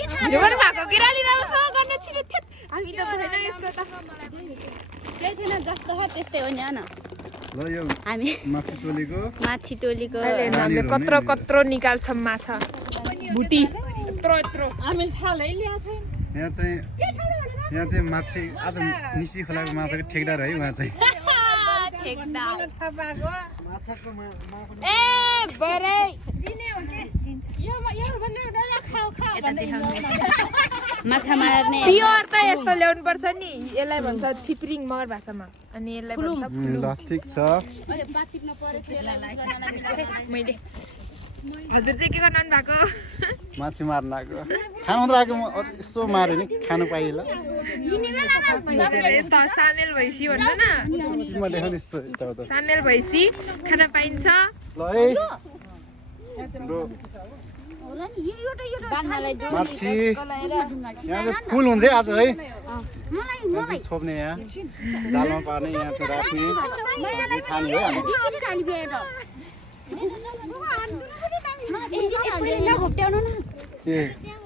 हिरोबाट भएको केराली राउँछ गर्न छिटो थेत हामी त भएन यस्तो त त्यही छैन जस्तो छ त्यस्तै हो नि हैन ल यो हामी माछी टोलीको हामीले कत्रो निकाल्छौँ माछा बुटी यत्रो हामी थालै ल्या छैन यहाँ चाहिँ माछी आज निसी खोलाको माछाको ठेकदार है उहाँ चाहिँ ए बरै माछा मार्ने प्योर त यस्तो ल्याउनु पर्छ नि यसलाई भन्छ छिप्रिङ मगर भाषामा अनि यसलाई भन्छ ल ठीक छ मैले हजुर चाहिँ के गर्नु भएको माछी मार्न आएको खानु राखेको म यसो मार्यो नि खानु पाइएला यस्तो सामेल भैँसी भन्नु न म लेख्नु यस्तो यताउता सामेल भैँसी खाना पाइन्छ ल है माछी यहाँ चाहिँ फुल हुन्छ है आज है यहाँ चाहिँ छोप्ने यहाँ जालमा पार्ने यहाँ चाहिँ राख्ने खाने हो हामी